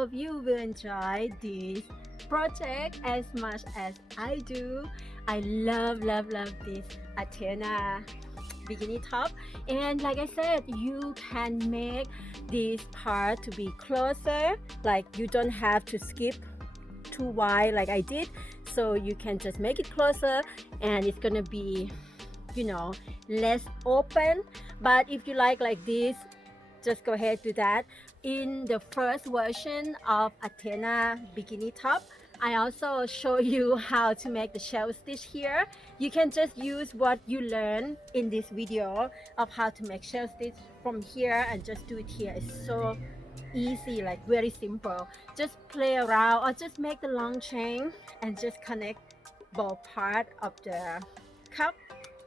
hope you will enjoy this project as much as I do. I love this Athena bikini top, and like I said, you can make this part to be closer, like you don't have to skip too wide like I did, so you can just make it closer and it's gonna be, you know, less open. But if you like this, just go ahead do that. In the first version of Athena bikini top, I also show you how to make the shell stitch here. You can just use what you learned in this video of how to make shell stitch from here and just do it here. It's so easy, like very simple. Just play around or just make the long chain and just connect both part of the cup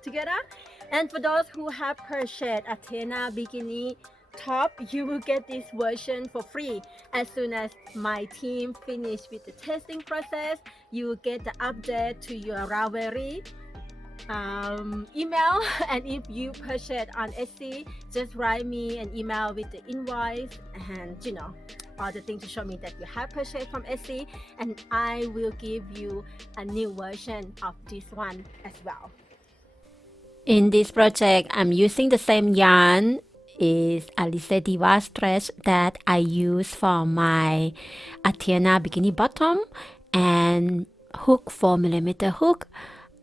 together. And for those who have purchased Athena bikini top, you will get this version for free. As soon as my team finish with the testing process, you will get the update to your Ravelry email. And if you purchase on Etsy, just write me an email with the invoice and, you know, all the things to show me that you have purchased from Etsy, and I will give you a new version of this one as well. In this project, I'm using the same yarn, is Alize Diva Stretch, that I use for my Athena bikini bottom, and hook 4mm hook,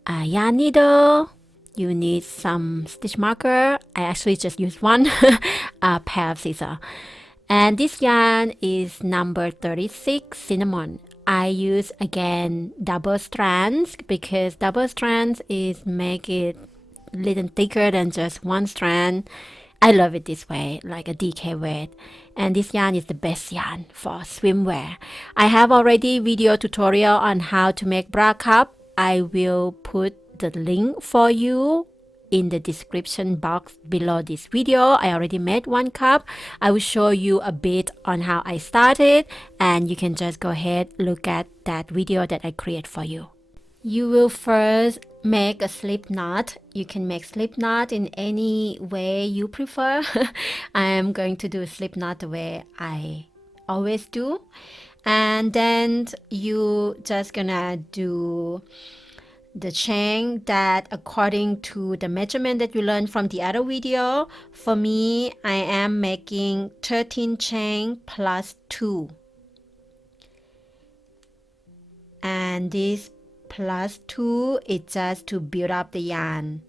a yarn needle. You need some stitch marker. I actually just use one, a pair of scissors. And this yarn is number 36 cinnamon. I use again double strands because double strands is make it a little thicker than just one strand. I love it this way, like a DK weight. And this yarn is the best yarn for swimwear. I have already video tutorial on how to make bra cup. I will put the link for you in the description box below this video. I already made one cup. I will show you a bit on how I started, and you can just go ahead look at that video that I create for you. You will first make a slip knot. You can make slip knot in any way you prefer. I am going to do a slip knot the way I always do. And then you just gonna do the chain that according to the measurement that you learned from the other video. For me, I am making 13 chain plus 2. And this plus 2 is just to build up the yarn.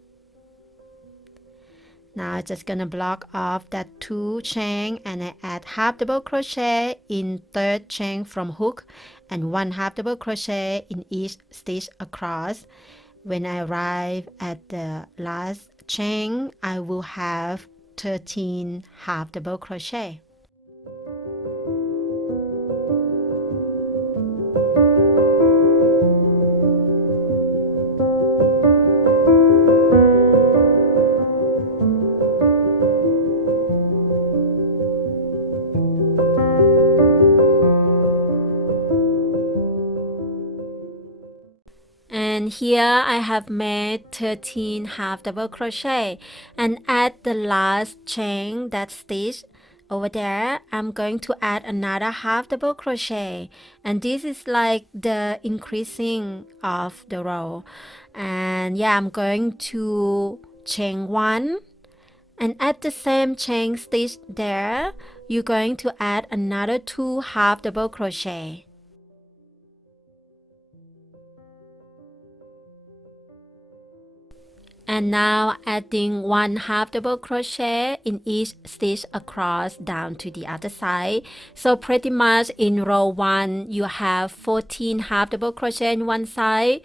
Now I'm just gonna block off that 2 chain, and I add half double crochet in third chain from hook and 1 half double crochet in each stitch across. When I arrive at the last chain, I will have 13 half double crochet. And here I have made 13 half double crochet, and at the last chain, that stitch over there, I'm going to add another half double crochet, and this is like the increasing of the row. And yeah, I'm going to chain 1, and at the same chain stitch there, you're going to add another 2 half double crochet. And now adding 1 half double crochet in each stitch across down to the other side. So pretty much in row 1 you have 14 half double crochet in one side,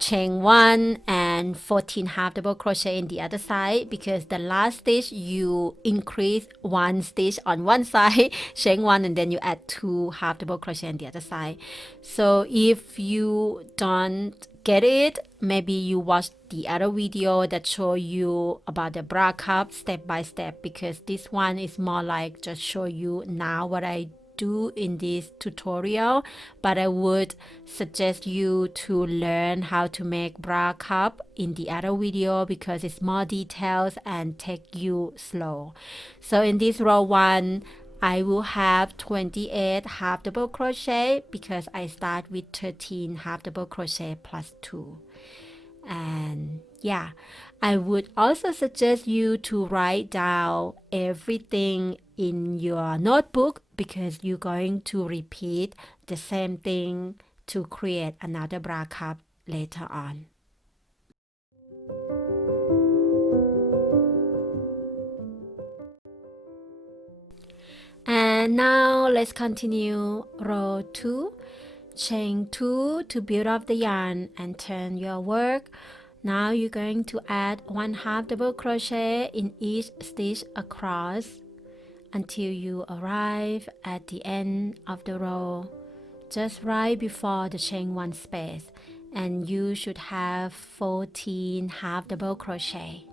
chain 1, and 14 half double crochet in the other side, because the last stitch you increase 1 stitch on one side, chain 1, and then you add 2 half double crochet on the other side. So if you don't get it, maybe you watch the other video that show you about the bra cup step by step, because this one is more like just show you now what I do in this tutorial. But I would suggest you to learn how to make bra cup in the other video, because it's more details and take you slow. So in this row 1, I will have 28 half double crochet because I start with 13 half double crochet plus 2. And yeah, I would also suggest you to write down everything in your notebook because you're going to repeat the same thing to create another bra cup later on. And now let's continue row 2. Chain 2 to build up the yarn and turn your work. Now you're going to add 1 half double crochet in each stitch across until you arrive at the end of the row, just right before the chain 1 space, and you should have 14 half double crochet.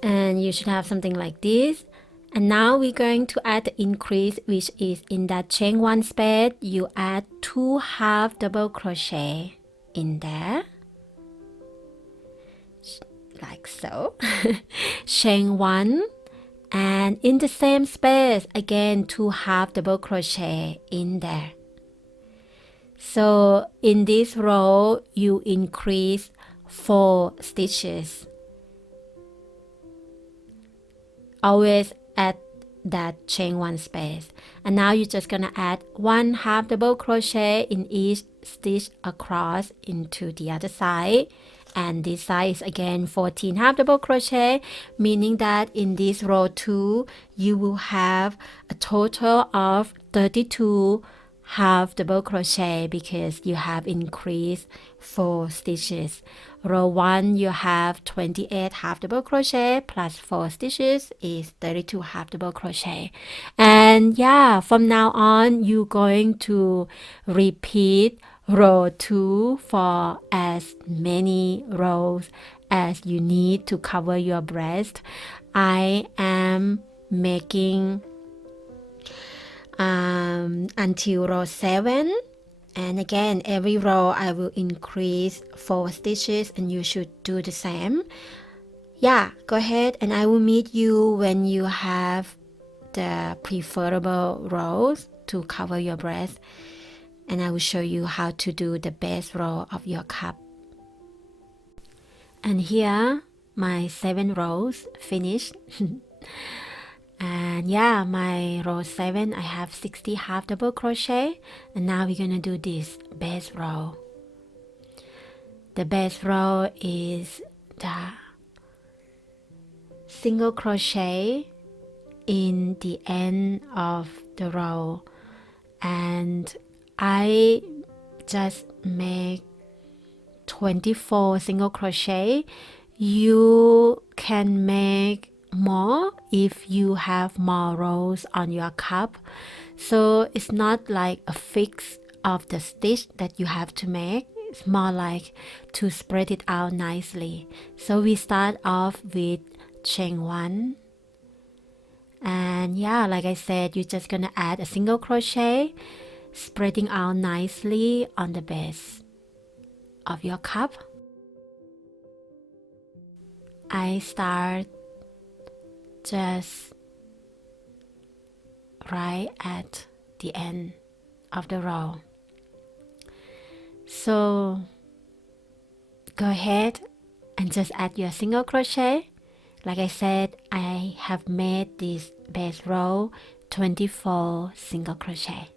And you should have something like this. And now we're going to add the increase, which is in that chain 1 space. You add 2 half double crochet in there, like so. Chain 1, and in the same space again 2 half double crochet in there. So in this row you increase 4 stitches. Always at that chain 1 space. And now you're just gonna add 1 half double crochet in each stitch across into the other side. And this side is again 14 half double crochet, meaning that in this row 2 you will have a total of 32 half double crochet because you have increased 4 stitches. Row 1 you have 28 half double crochet plus 4 stitches is 32 half double crochet. And yeah, from now on you're going to repeat row 2 for as many rows as you need to cover your breast. I am making until row 7, and again every row I will increase 4 stitches and you should do the same. Yeah, go ahead and I will meet you when you have the preferable rows to cover your breast, and I will show you how to do the best row of your cup. And here my 7 rows finished. And yeah, my row 7 I have 60 half double crochet, and now we're gonna do this base row. The base row is the single crochet in the end of the row, and I just make 24 single crochet. You can make more if you have more rows on your cup, so it's not like a fix of the stitch that you have to make. It's more like to spread it out nicely. So we start off with chain 1, and yeah, like I said, you're just gonna add a single crochet, spreading out nicely on the base of your cup. I start just right at the end of the row. So go ahead and just add your single crochet. Like I said, I have made this base row 24 single crochet.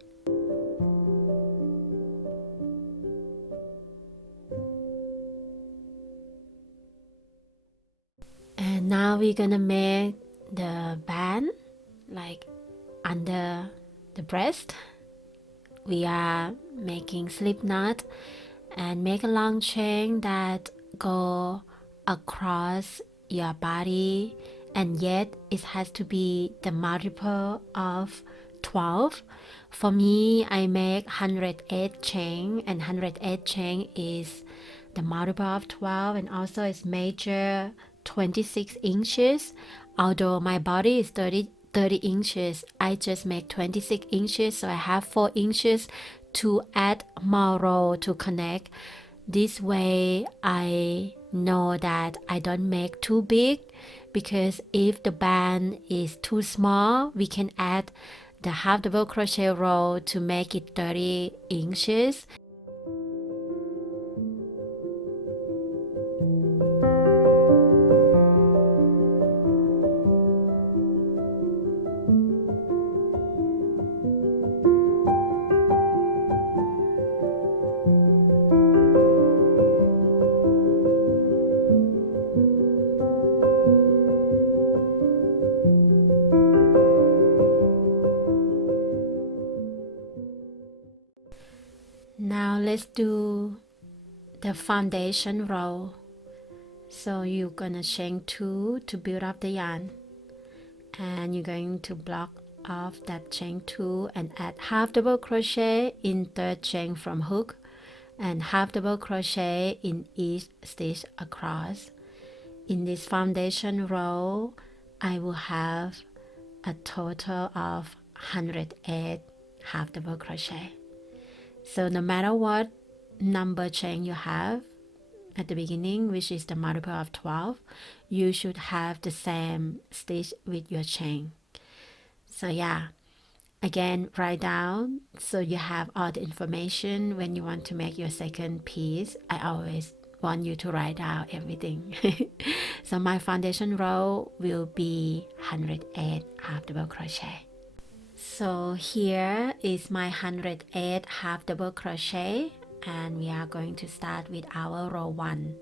And now we're gonna make the band like under the breast. We are making slip knot and make a long chain that go across your body, and yet it has to be the multiple of 12. For me, I make 108 chain, and 108 chain is the multiple of 12, and also it's measure 26 inches. Although my body is 30 inches, I just make 26 inches, so I have 4 inches to add more row to connect. This way I know that I don't make too big, because if the band is too small, we can add the half double crochet row to make it 30 inches. Now let's do the foundation row. So you're gonna chain 2 to build up the yarn, and you're going to block off that chain 2 and add half double crochet in third chain from hook and half double crochet in each stitch across. In this foundation row, I will have a total of 108 half double crochet. So no matter what number chain you have at the beginning, which is the multiple of 12, you should have the same stitch with your chain. So yeah, again, write down so you have all the information when you want to make your second piece. I always want you to write down everything. So my foundation row will be 108 half double crochet. So here is my 108 half double crochet, and we are going to start with our row 1.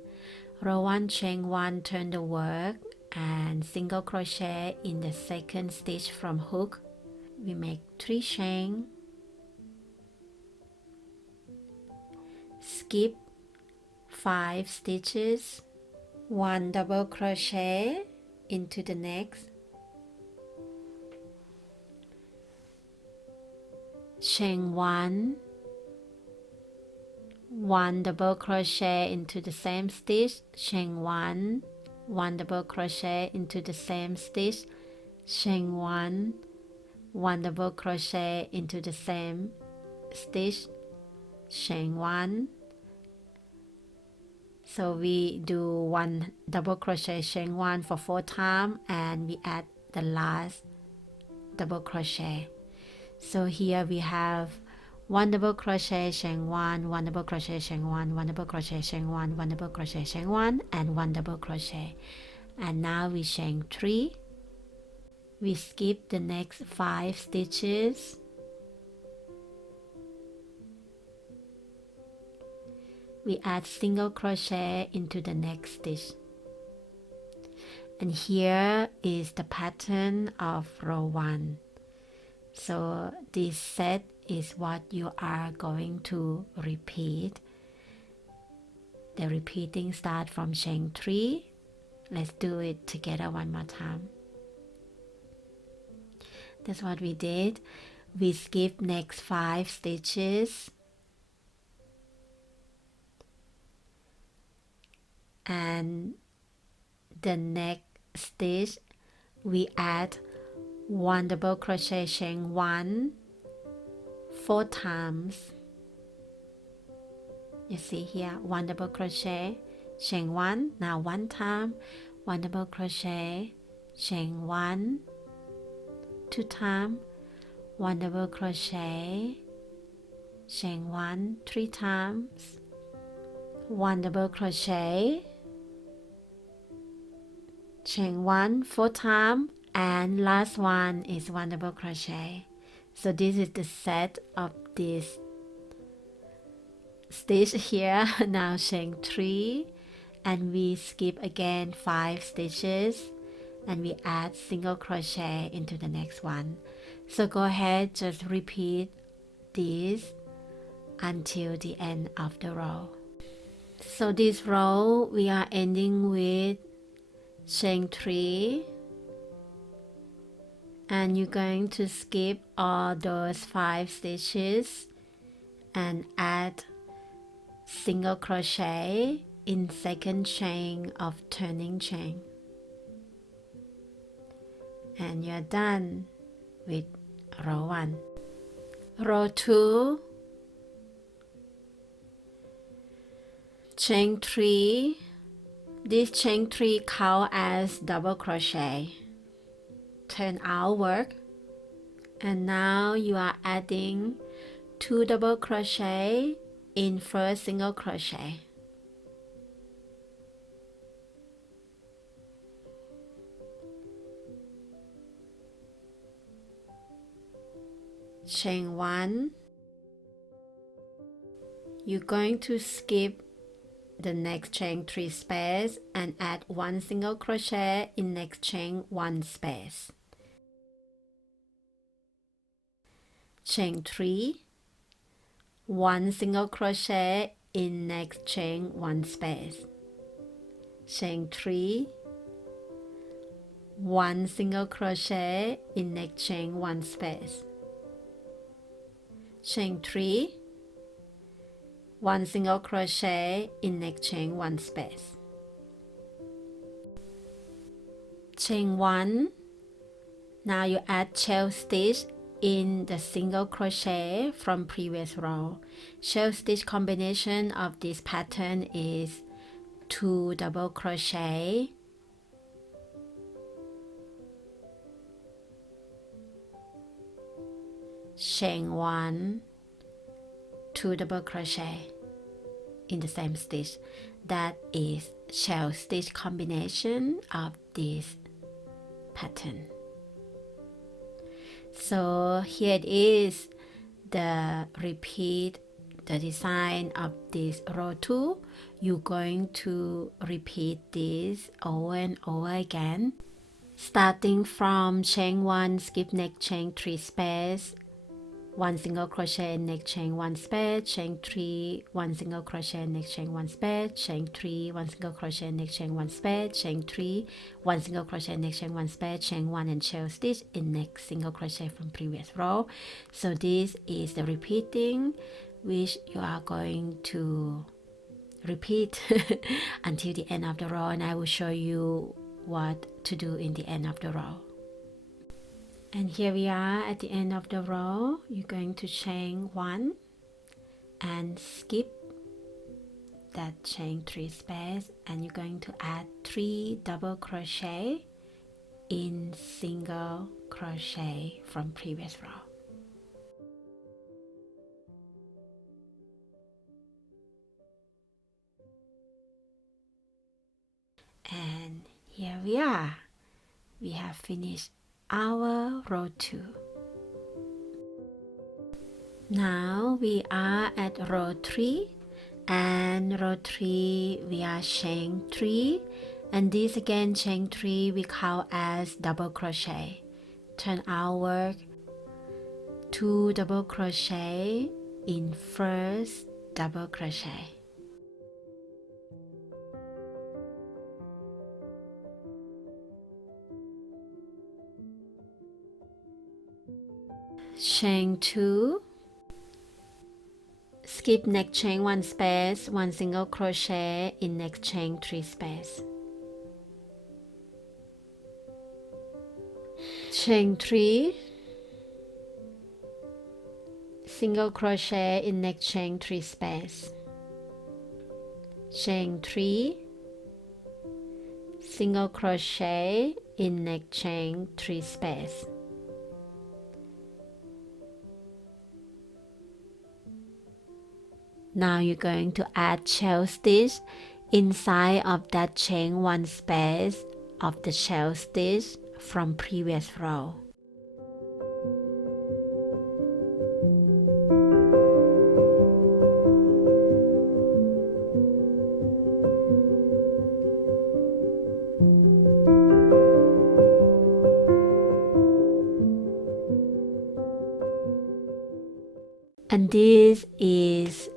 Row 1, chain 1, turn the work and single crochet in the second stitch from hook. We make 3 chain, skip 5 stitches, 1 double crochet into the next, chain 1, 1 double crochet into the same stitch, chain 1, 1 double crochet into the same stitch, chain 1, 1 double crochet into the same stitch, chain 1. So we do 1 double crochet, chain 1 for 4 times, and we add the last double crochet. So here we have 1 double crochet, chain 1, 1 double crochet, chain 1, 1 double crochet, chain 1, 1 double crochet, chain 1, and 1 double crochet. And now we chain 3. We skip the next 5 stitches. We add single crochet into the next stitch. And here is the pattern of row 1. So this set is what you are going to repeat. The repeating start from chain 3. Let's do it together one more time. That's what we did. We skip next 5 stitches. And the next stitch we add 1 double crochet, chain 1 4 times. You see here, 1 double crochet, chain 1, now 1 time, 1 double crochet, chain 1 2 times, 1 double crochet, chain 1 3 times, 1 double crochet, chain 1 4 times, and last one is 1 double crochet. So this is the set of this stitch here. Now chain 3, and we skip again 5 stitches, and we add single crochet into the next one. So go ahead, just repeat this until the end of the row. So this row we are ending with chain 3, and you're going to skip all those 5 stitches and add single crochet in second chain of turning chain, and you're done with row 1. Row 2, chain 3. This chain 3 count as double crochet. Turn outward, and now you are adding 2 double crochet in first single crochet. Chain 1. You're going to skip the next chain 3 space and add 1 single crochet in next chain 1 space. Chain 3, 1 single crochet in next chain 1 space. Chain 3, 1 single crochet in next chain 1 space. Chain 3, 1 single crochet in next chain 1 space. Chain 1. Now you add shell stitch in the single crochet from previous row. Shell stitch combination of this pattern is 2 double crochet, chain 1, 2 double crochet in the same stitch. That is shell stitch combination of this pattern. So here it is, the repeat the design of this row 2. You're going to repeat this over and over again, starting from chain 1, skip next chain 3 space, 1 single crochet in next chain 1 space, chain 3, 1 single crochet in next chain 1 space, chain 3, 1 single crochet in next chain 1 space, chain 3, 1 single crochet in next chain 1 space, chain 1 and shell stitch in next single crochet from previous row. So this is the repeating which you are going to repeat until the end of the row, and I will show you what to do in the end of the row. And here we are at the end of the row. You're going to chain 1 and skip that chain 3 space, and you're going to add 3 double crochet in single crochet from previous row. And here we are. We have finished our row 2. Now we are at row 3, and row 3 we are chain 3, and this again chain 3 we count as double crochet. Turn outward, 2 double crochet in first double crochet. Chain 2, skip next chain 1 space, 1 single crochet in next chain 3 space. Chain 3, single crochet in next chain 3 space. Chain 3, single crochet in next chain 3 space. Now you're going to add shell stitch inside of that chain 1 space of the shell stitch from previous row. And this is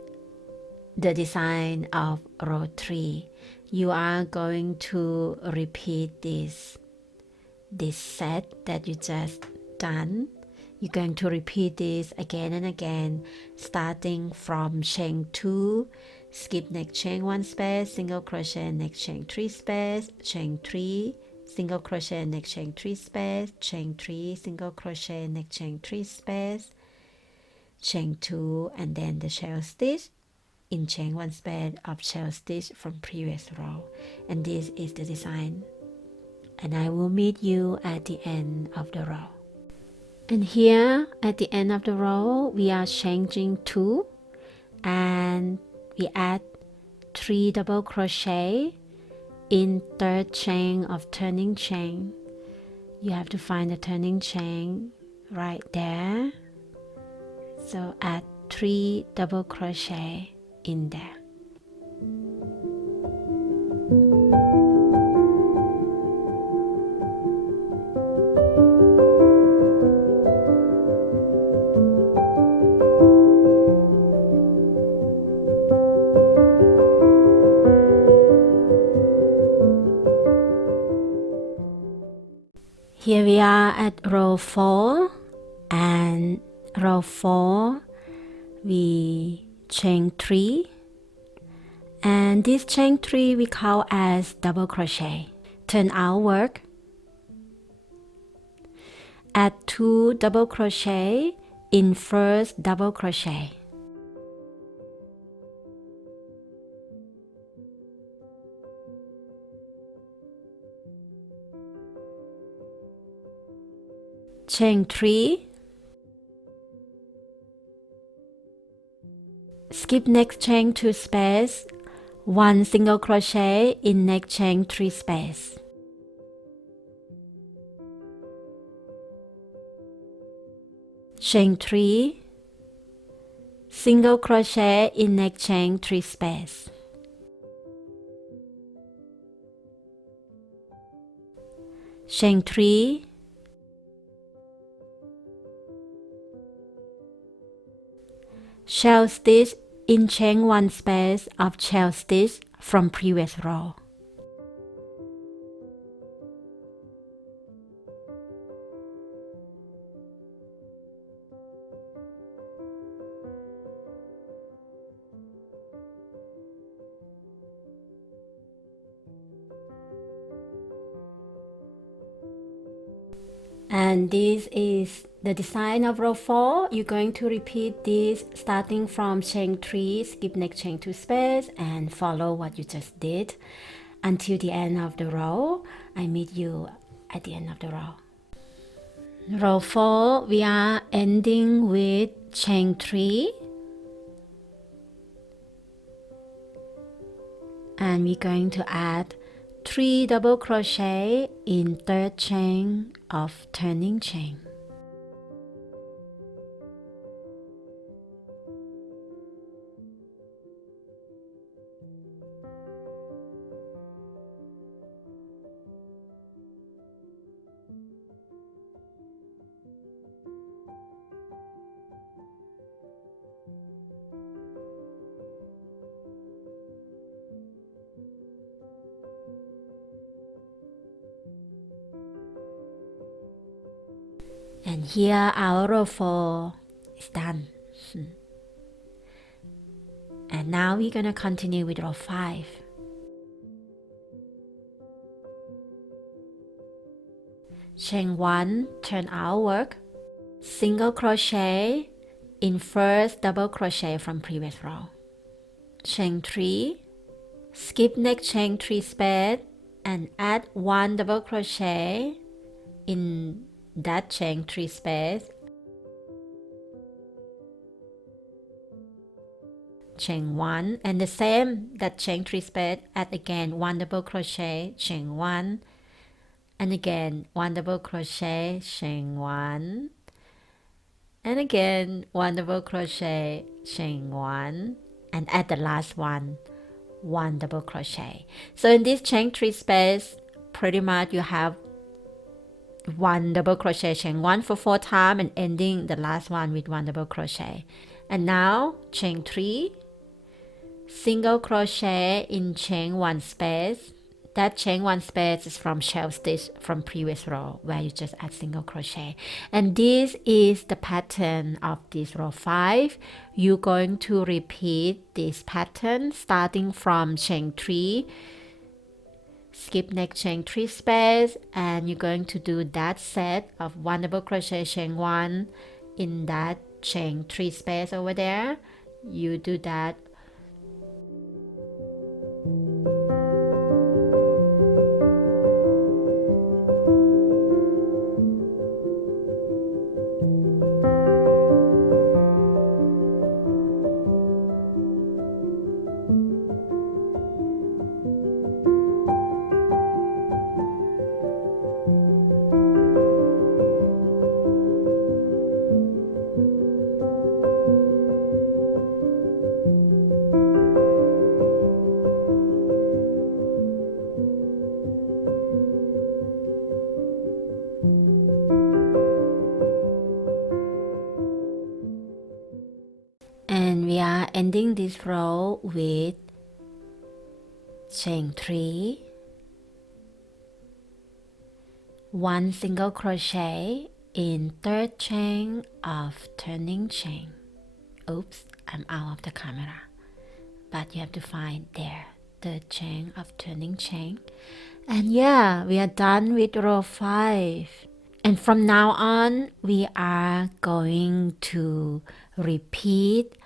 the design of row 3. You are going to repeat this set that you just done. You're going to repeat this again and again, starting from chain 2, skip next chain 1 space, single crochet, next chain 3 space, chain 3, single crochet, next chain 3 space, chain 3, single crochet, next chain 3 space, chain 2, and then the shell stitch in chain 1 space of shell stitch from previous row. And this is the design, and I will meet you at the end of the row. And here at the end of the row we are changing 2, and we add 3 double crochet in third chain of turning chain. You have to find the turning chain right there, so add 3 double crochet in there. Here we are at row 4, and row 4 we chain 3, and this chain 3 we count as double crochet. Turn outward, add 2 double crochet in first double crochet, chain 3, skip next chain 2 space, 1 single crochet in next chain 3 space, chain 3, single crochet in next chain 3 space, chain 3, shell stitch in chain 1 space of shell stitch from previous row. And this is the design of row 4. You're going to repeat this starting from chain 3, skip next chain 2 space, and follow what you just did until the end of the row. I meet you at the end of the row. Row 4, we are ending with chain 3, and we're going to add 3 double crochet in third chain of turning chain. And here our row 4 is done. And now we're gonna continue with row 5. Chain 1, turn outward, single crochet in first double crochet from previous row. Chain 3, skip next chain 3 space and add 1 double crochet in that chain 3 space, chain 1, and the same that chain 3 space, add again 1 double crochet, chain 1, and again 1 double crochet, chain 1, and again 1 double crochet, chain 1, and at the last one 1 double crochet. So in this chain 3 space, pretty much you have 1 double crochet, chain 1 for 4 times, and ending the last one with 1 double crochet. And now chain 3, single crochet in chain 1 space, that chain one space is from shell stitch from previous row where you just add single crochet. And this is the pattern of this row 5. You're going to repeat this pattern starting from chain 3, skip next chain 3 space, and you're going to do that set of 1 double crochet chain 1 in that chain 3 space over there. You do that and we are ending this row with chain 3, 1 single crochet in third chain of turning chain. Oops, I'm out of the camera, but you have to find there, third chain of turning chain. And yeah, we are done with row 5. And from now on, we are going to repeat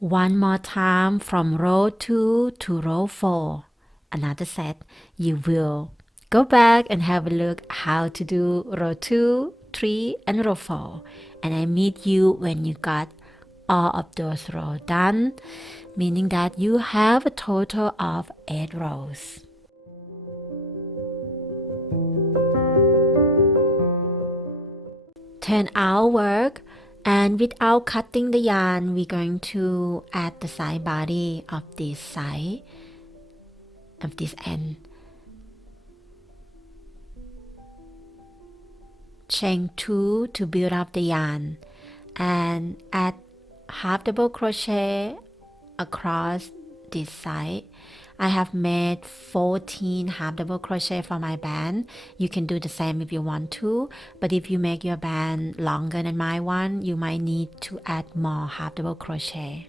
one more time from row 2 to row 4. Another set. You will go back and have a look how to do row 2, 3, and row 4. And I meet you when you got all of those rows done, meaning that you have a total of 8 rows. Turn our work, and without cutting the yarn, we're going to add the side body of this side of this end. Chain 2 to build up the yarn, and add half double crochet across this side. I have made 14 half double crochet for my band. You can do the same if you want to, but if you make your band longer than my one, you might need to add more half double crochet.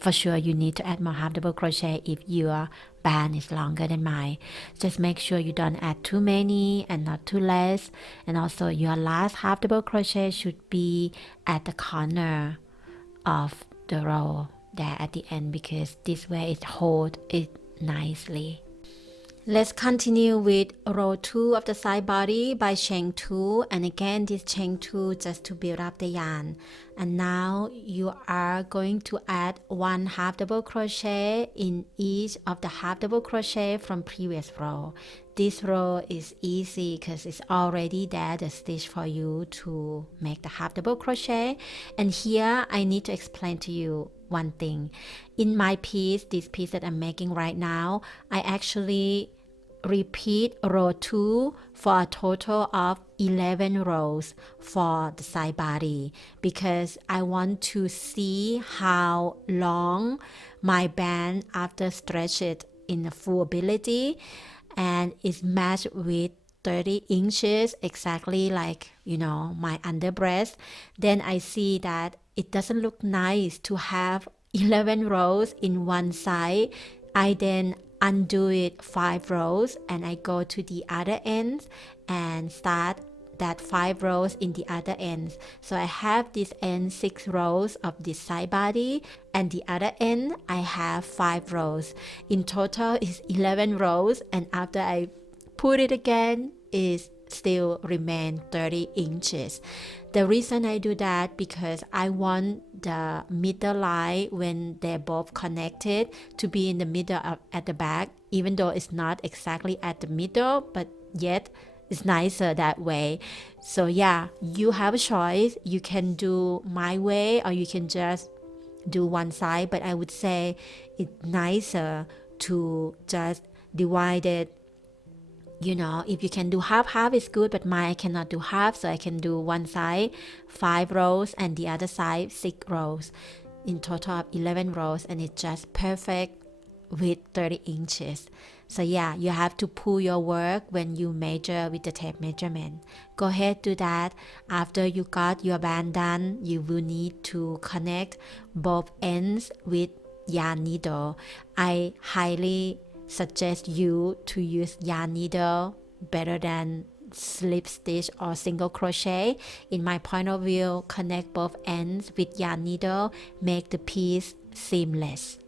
For sure you need to add more half double crochet if your band is longer than mine. Just make sure you don't add too many and not too less. And also your last half double crochet should be at the corner of the row there at the end, because this way it holds it nicely. Let's continue with row 2 of the side body by chain 2, and again this chain 2 just to build up the yarn. And now you are going to add 1 half double crochet in each of the half double crochet from previous row. This row is easy because it's already there, the stitch for you to make the half double crochet. And here I need to explain to you one thing. In my piece, this piece that I'm making right now, I actually repeat row 2 for a total of 11 rows for the side body, because I want to see how long my band after stretch it in the full ability, and it's matched with 30 inches exactly like, you know, my underbreast. Then I see that it doesn't look nice to have 11 rows in one side. I then undo it 5 rows and I go to the other ends and start that 5 rows in the other ends. So I have this end 6 rows of this side body, and the other end I have 5 rows. In total is 11 rows, and after I put it again is still remain 30 inches. The reason I do that because I want the middle line when they're both connected to be in the middle of, at the back, even though it's not exactly at the middle, but yet it's nicer that way. So yeah, you have a choice. You can do my way or you can just do one side, but I would say it's nicer to just divide it. You know, if you can do half is good, but I cannot do half, so I can do one side 5 rows and the other side 6 rows, in total of 11 rows, and it's just perfect with 30 inches. So yeah, you have to pull your work when you measure with the tape measurement. Go ahead, do that. After you got your band done, you will need to connect both ends with yarn needle. I highly suggest you to use yarn needle better than slip stitch or single crochet. In my point of view, connect both ends with yarn needle, make the piece seamless.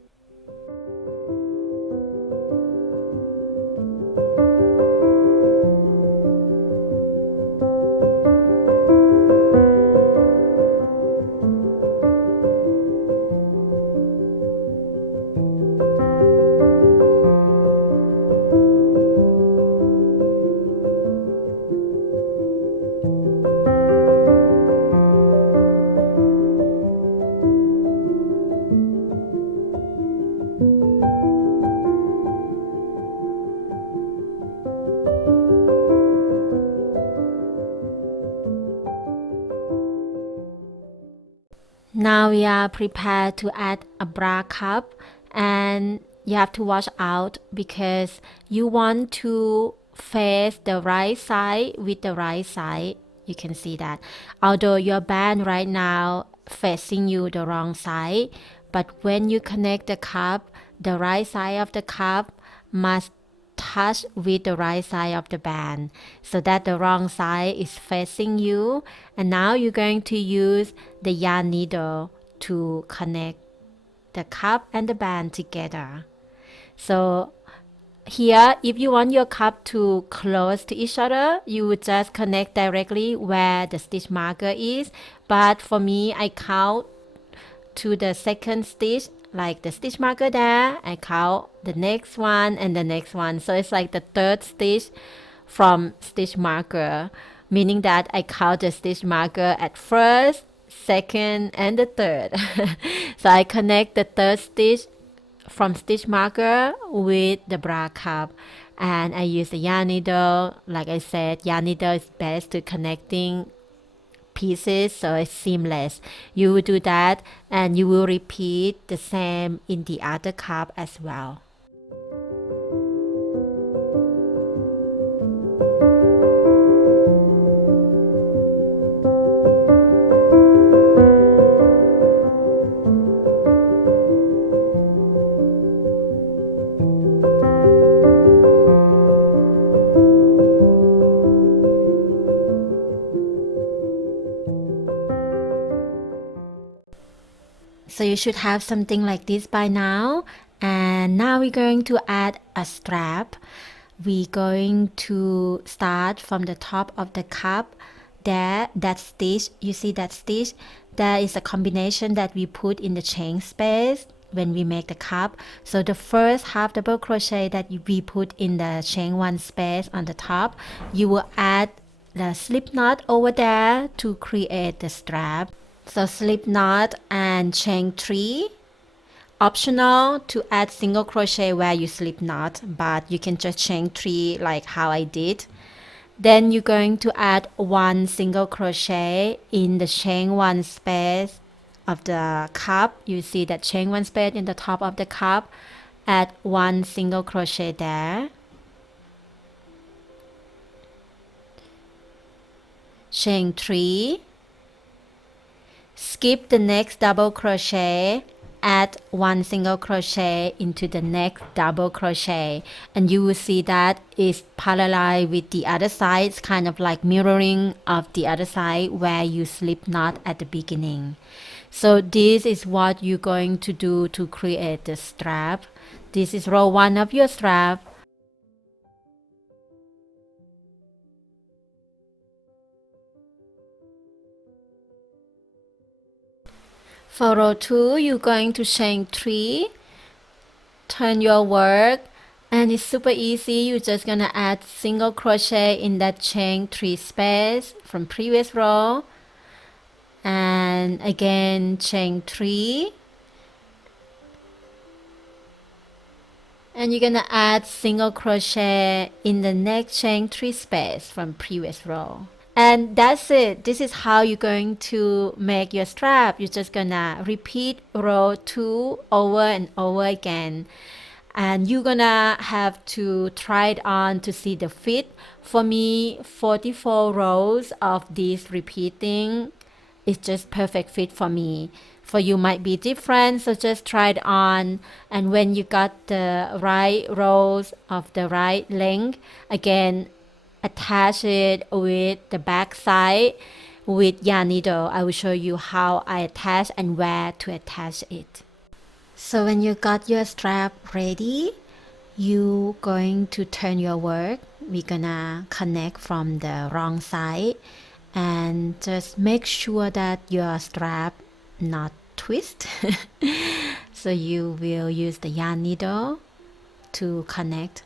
Now we are prepared to add a bra cup, and you have to watch out because you want to face the right side with the right side. You can see that. Although your band right now facing you the wrong side, but when you connect the cup, the right side of the cup must touch with the right side of the band so that the wrong side is facing you. And now you're going to use the yarn needle to connect the cup and the band together. So here, if you want your cup to close to each other, you would just connect directly where the stitch marker is. But for me, I count to the second stitch, like the stitch marker there, I count the next one and the next one. So it's like the third stitch from stitch marker, meaning that I count the stitch marker at first, second, and the third. So I connect the third stitch from stitch marker with the bra cup, and I use the yarn needle. Like I said, yarn needle is best to connecting pieces so it's seamless. You will do that and you will repeat the same in the other cup as well. So you should have something like this by now. And now we're going to add a strap. We're going to start from the top of the cup. There, that stitch, you see that stitch? There is a combination that we put in the chain space when we make the cup. So the first half double crochet that we put in the chain one space on the top, you will add the slip knot over there to create the strap. So slip knot and chain 3. Optional to add single crochet where you slip knot, but you can just chain 3 like how I did. Then you're going to add 1 single crochet in the chain 1 space of the cup. You see that chain 1 space in the top of the cup. Add 1 single crochet there. Chain 3. Skip the next double crochet, add 1 single crochet into the next double crochet, and you will see that it's parallel with the other side. It's kind of like mirroring of the other side where you slip knot at the beginning. So this is what you're going to do to create the strap. This is row 1 of your strap. For row 2, you're going to chain 3, turn your work, and it's super easy. You're just gonna add single crochet in that chain 3 space from previous row, and again chain 3, and you're gonna add single crochet in the next chain 3 space from previous row. And that's it. This is how you're going to make your strap. You're just gonna repeat row 2 over and over again. and you're gonna have to try it on to see the fit. For me, 44 rows of this repeating is just perfect fit for me. For you might be different, so just try it on, and when you got the right rows of the right length, again attach it with the back side with yarn needle. I will show you how I attach and where to attach it. So when you got your strap ready, you going to turn your work. We're gonna connect from the wrong side, and just make sure that your strap not twist. So you will use the yarn needle to connect.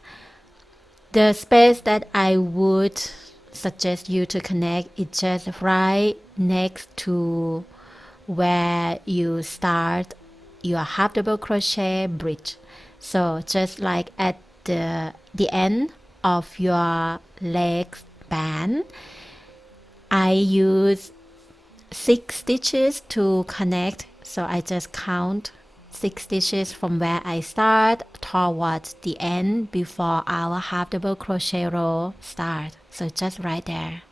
The space that I would suggest you to connect is just right next to where you start your half double crochet bridge. So just like at the end of your legs band, I use 6 stitches to connect. So I just count 6 stitches from where I start towards the end before our half double crochet row start. So just right there.